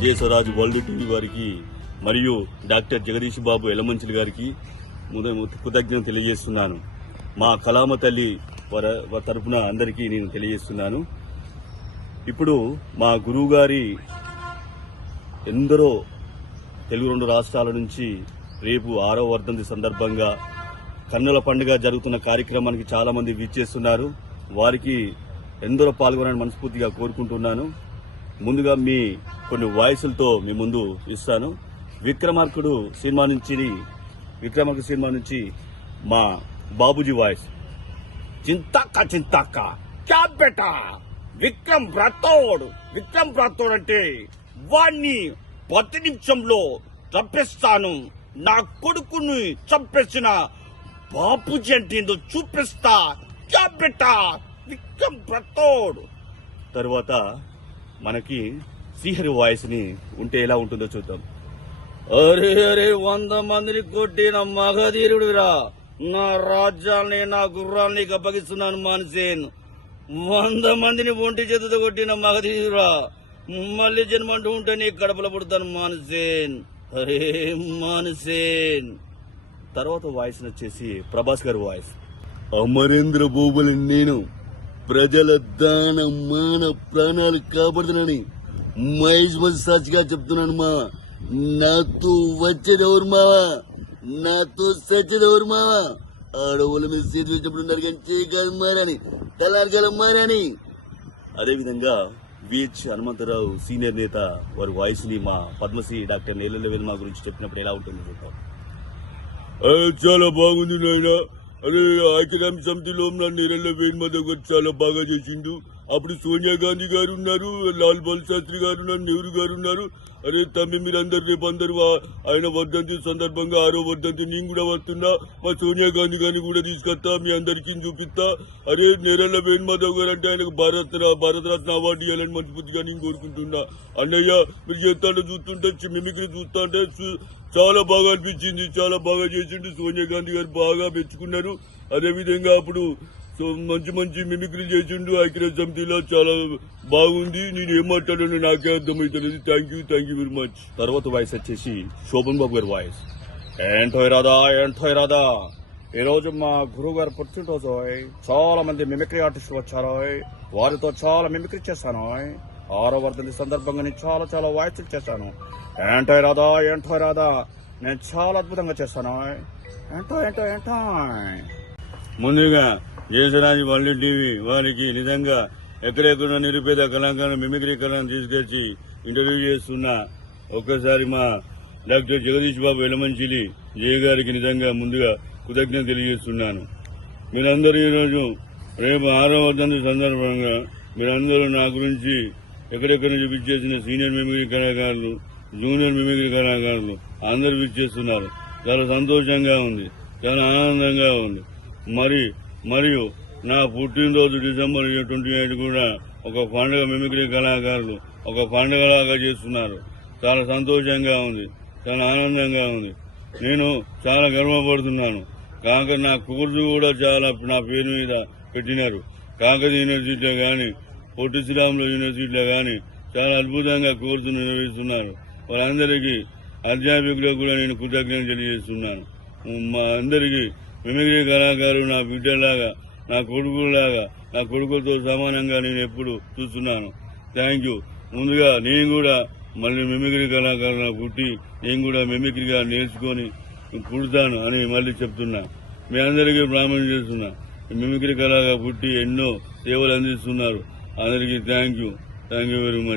జే Swaraj world TV వారికి మరియు doctor Jagadish బాబు ఎలమంచిలి గారికి కృతజ్ఞత తెలియజేస్తున్నాను. మా కళామ తల్లి తరపున అందరికీ నేను తెలియజేస్తున్నాను. ఇప్పుడు మా గురువు గారి ఎందరో తెలుగు 2 రాష్ట్రాల నుంచి రేపు 6వ వర్ధంతి సందర్భంగా కన్నుల పండుగ జరుగుతున్న కార్యక్రమానికి చాలా మంది విచ్చేస్తున్నారు. వారికి ఎందరో పాల్గొనాలని మనస్ఫూర్తిగా కోరుకుంటున్నాను. ముందుగా మీ కొన్ని వాయిసులతో మీ ముందు ఇస్తాను. విక్రమార్కుడు సినిమా నుంచి మా బాబుజీ వాయిస్. చింతాక క్యా బేటా విక్రమ్ రాథోడ్ అంటే వాణ్ణి 10 నిమిషంలో చంపేస్తాను. నా కొడుకుని చంపేసిన బాబుజీ అంటే ఏందో చూపిస్తా. క్యా బేటా విక్రమ్ రాథోడ్. తరువాత మనకి శ్రీహరి వాయిస్ ని ఉంటే ఎలా ఉంటుందో చూద్దాం. అరే 100 మందిని కొట్టిన మగధీరుడిరా, నా రాజ్యాన్ని నా గుర్రాన్ని అప్పగిస్తున్నాను మాన్సేన్. 100 మందిని ఒంటి చేతితో కొట్టిన మగధీరురా, మళ్ళీ జన్మంటూ ఉంటే నీ కడపలో పుడతాను మాన్సేన్. అరే మాన్సేన్. తర్వాత వాయిస్ వచ్చేసి ప్రభాస్ గారి వాయిస్. అమరేంద్ర బాబుని నేను ప్రజల దాన మాన ప్రాణాలు కాపాడుతున్నానని మహేష్ సాక్షిగా చెప్తున్నాను. మా నాతో వచ్చేదెవరు మావా, నాతో సచ్చేదెవరు మావా. ఆడవాళ్ళ మీద చేతి వచ్చినప్పుడు ఉన్నారు కానీ చేయగలం మారని తెల్లారగలం మారని. అదేవిధంగా విహెచ్ హనుమంతరావు సీనియర్ నేత వారి వాయిస్ ని మా పద్మశ్రీ డాక్టర్ నేలల వేల్మా గురించి చెప్పినప్పుడు ఎలా ఉంటుంది చూద్దాం. చాలా బాగుంది నాయన. అదే ఐక్యరాజ్య సమితిలో నేలల వేల్మా దగ్గర చాలా బాగా చేసిండు. అప్పుడు సోనియా గాంధీ గారు ఉన్నారు, లాల్ బహదూర్ శాస్త్రి గారు ఉన్నారు, నెహ్రూ గారు ఉన్నారు. అరే తమ్మి మీరందరూ రేపు అందరూ ఆయన వర్ధంతి సందర్భంగా 6వ వర్ధంతి నేను కూడా వస్తున్నా. మా సోనియా గాంధీ గారిని కూడా తీసుకొస్తా, మీ అందరికీ చూపిస్తా. అరే నేరళ్ళ వేణుమాధవ్ గారు అంటే ఆయనకు భారతరత్న అవార్డు ఇవ్వాలని మనస్ఫూర్తిగా నేను కోరుకుంటున్నా. అన్నయ్య మీరు చేస్తాడో చూస్తుంటే మిమిక్రీ చూస్తా అంటే చాలా బాగా అనిపించింది, చాలా బాగా చేసిండు. సోనియా గాంధీ గారు బాగా మెచ్చుకున్నారు. అదేవిధంగా అప్పుడు మంచి మిమిక్రీ చేసిండు. ఐక్యరాజ్య సమితిలో చాలా బాగుంది. నేను ఏం మాట్లాడాను నాకే అర్థమవుతుంది. Thank you very much. తర్వాత వాయిస్ వచ్చేసి శోభన్ బాబు గారి వాయిస్. ఏంటో రాదా ఈ రోజు మా గురువు గారు పుట్టినరోజు. చాలా మంది మిమిక్రీ ఆర్టిస్టులు వచ్చారు. వారితో చాలా మిమిక్రీ చేశాను. 6వ వర్ధంతి సందర్భంగా నేను చాలా వాయిస్లు చేశాను. ఏంటో రాదా నేను చాలా అద్భుతంగా చేశాను. ఏంటో ముందుగా జయసరాజ్ వరల్డ్ టీవీ వారికి నిజంగా ఎక్కడెక్కడ నిరుపేద కళాకారులు మిమిక్రీ కళను తీసుకొచ్చి ఇంటర్వ్యూ చేస్తున్నా. ఒక్కసారి మా డాక్టర్ జగదీష్ బాబు ఎలమంచిలి జయ గారికి నిజంగా ముందుగా కృతజ్ఞత తెలియజేస్తున్నాను. మీరందరూ ఈరోజు రేపు 6వ వర్ధంతి సందర్భంగా మీరందరూ నా గురించి ఎక్కడెక్కడ నుంచి విచ్చేసిన సీనియర్ మిమిక్రీ కళాకారులు, జూనియర్ మిమిక్రీ కళాకారులు అందరూ విచ్చేస్తున్నారు. చాలా సంతోషంగా ఉంది, చాలా ఆనందంగా ఉంది. మరియు నా పుట్టినరోజు డిసెంబర్ 28 కూడా ఒక పండుగ మిమిక్రీ కళాకారులు ఒక పండుగలాగా చేస్తున్నారు. చాలా సంతోషంగా ఉంది, చాలా ఆనందంగా ఉంది. నేను చాలా గర్వపడుతున్నాను. కాక నా కోర్సు కూడా చాలా నా పేరు మీద పెట్టినారు. కాకతీయ యూనివర్సిటీలో కానీ, పొట్టి శ్రీరాములు యూనివర్సిటీలో కానీ చాలా అద్భుతంగా కోర్సు నిర్వహిస్తున్నారు. వాళ్ళందరికీ అధ్యాపకులకు కూడా నేను కృతజ్ఞత తెలియజేస్తున్నాను. మా అందరికీ మిమిక్రీ కళాకారులు నా బిడ్డలాగా, నా కొడుకులాగా, నా కొడుకులతో సమానంగా నేను ఎప్పుడు చూస్తున్నాను. Thank you. ముందుగా నేను కూడా మళ్ళీ మిమిక్రీ కళాకారులు పుట్టి నేను కూడా మిమిక్రీగా నేర్చుకొని పుడతాను అని మళ్ళీ చెప్తున్నా. మీ అందరికీ ప్రామిస్ చేస్తున్నా. మిమిక్రీ కళాగా పుట్టి ఎన్నో సేవలు అందిస్తున్నారు. అందరికీ థ్యాంక్ యూ వెరీ మచ్.